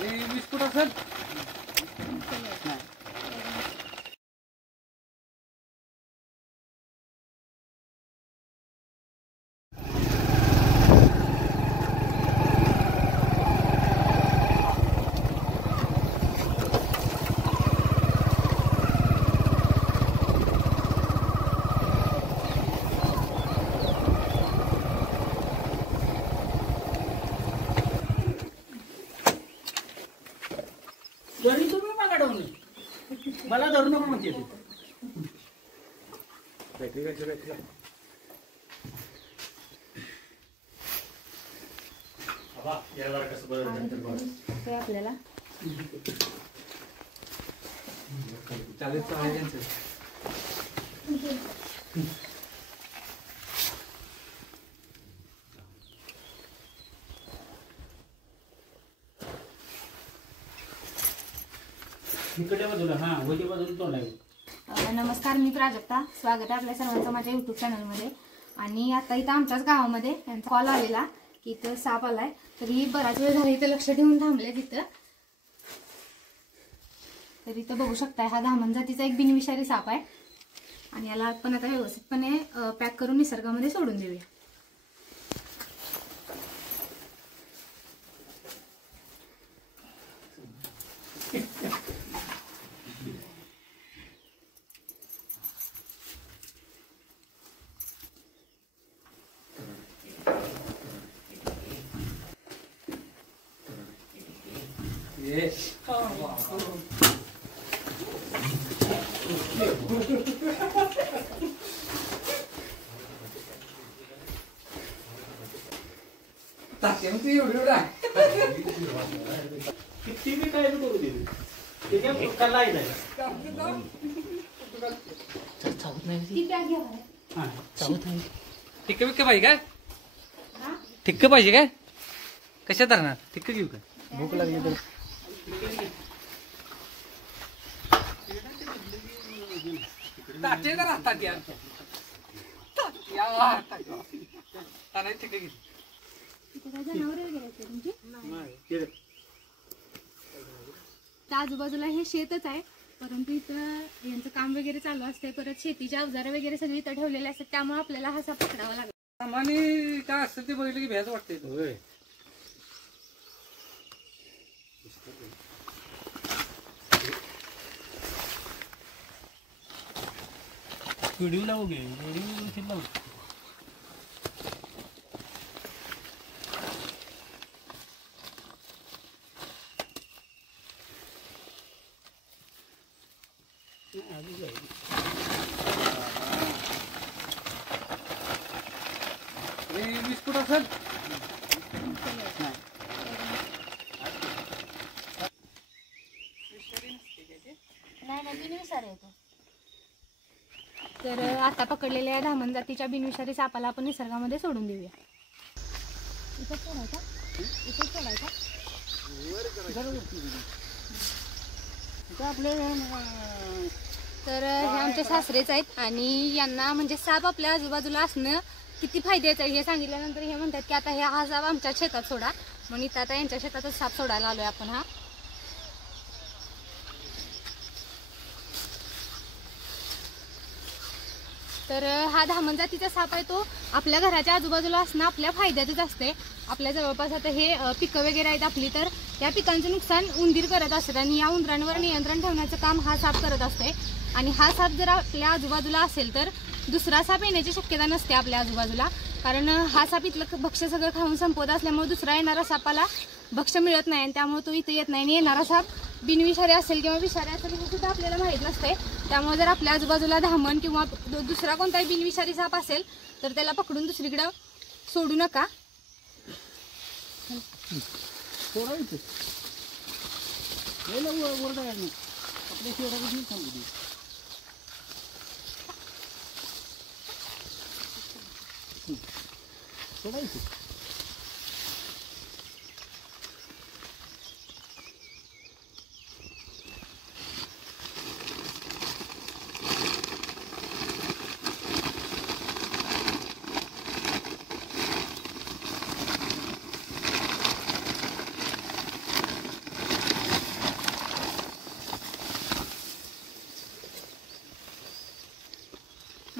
Biscuit असेल जरी तुम्ही मागाडवून मला धरू नको म्हणते आपल्याला चालेल नमस्कार, मी प्राजक्ता. स्वागत आहे आपल्या सर्वांचं माझ्या युट्यूब चॅनलमध्ये. आणि आता इथं आमच्याच गावामध्ये त्यांचा कॉल आलेला की इथं साप आलाय. तरी बराच वेळ झाला इथं लक्ष ठेवून थांबले तिथं. तर इथं बघू शकताय हा धामण जातीचा एक बिनविषारी साप आहे. आणि याला आपण आता व्यवस्थितपणे पॅक करून निसर्गामध्ये सोडून देऊया. किती मी काय करू दिली ते काय कला आहे ठिक्क बिक्क पाहिजे काय? ठिक्क पाहिजे काय? कशा धरणार? ठिक्क घेऊ काय? भूक लागली तर आजूबाजूला हे शेतच आहे, परंतु इथं यांचं काम वगैरे चालू असते. परत शेतीचे अवजार वगैरे सगळे इथं ठेवलेले असतात, त्यामुळे आपल्याला हा साप पकडावा लागला. सामान्य काय असतं ते बघितलं की भ्याच वाटते. व्हिडिओ लावू घे, व्हिडिओ लावू. बिस्कुट असेल तर आता पकडलेल्या या धामण जातीच्या बिनविषारी सापाला आपण निसर्गामध्ये सोडून देऊया. इथं सोडायचा, इथं सोडायचा. तर हे आमचे सासरेच आहेत आणि यांना म्हणजे साप आपल्या आजूबाजूला असणं किती फायद्याचं आहे हे सांगितल्यानंतर हे म्हणतात की आता हा साप आमच्या शेतात सोडा. म्हणून इथं आता यांच्या शेतातच साप सोडायला आलोय आपण. हा तर हा धामण जातीचा साप आहे, तो आपल्या घराच्या आजूबाजूला असणं आपल्या फायद्यातच असते. आपल्या जवळपास आता हे पिकं वगैरे आहेत आपली, तर या पिकांचं नुकसान उंदीर करत असतात आणि या उंदरांवर नियंत्रण ठेवण्याचं काम हा साप करत असते. आणि हा साप जर आपल्या आजूबाजूला असेल तर दुसरा साप येण्याची शक्यता नसते आपल्या आजूबाजूला, कारण हा साप इथलं भक्ष्य सगळं खाऊन संपवत असल्यामुळे दुसरा येणारा सापाला भक्ष्य मिळत नाही आणि त्यामुळे तो इथे येत नाही. आणि येणारा साप बिनविषारी असेल किंवा विषारी असेल हे सुद्धा आपल्याला माहीत नसते. त्यामुळे जर आपल्या आजूबाजूला धामण किंवा दुसरा कोणताही बिनविषारी साप असेल तर त्याला पकडून दुसरीकडे सोडू नका.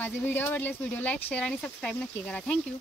माझे व्हिडिओ आवडल्यास व्हिडिओ लाईक शेअर आणि सबस्क्राईब नक्की करा. थँक्यू.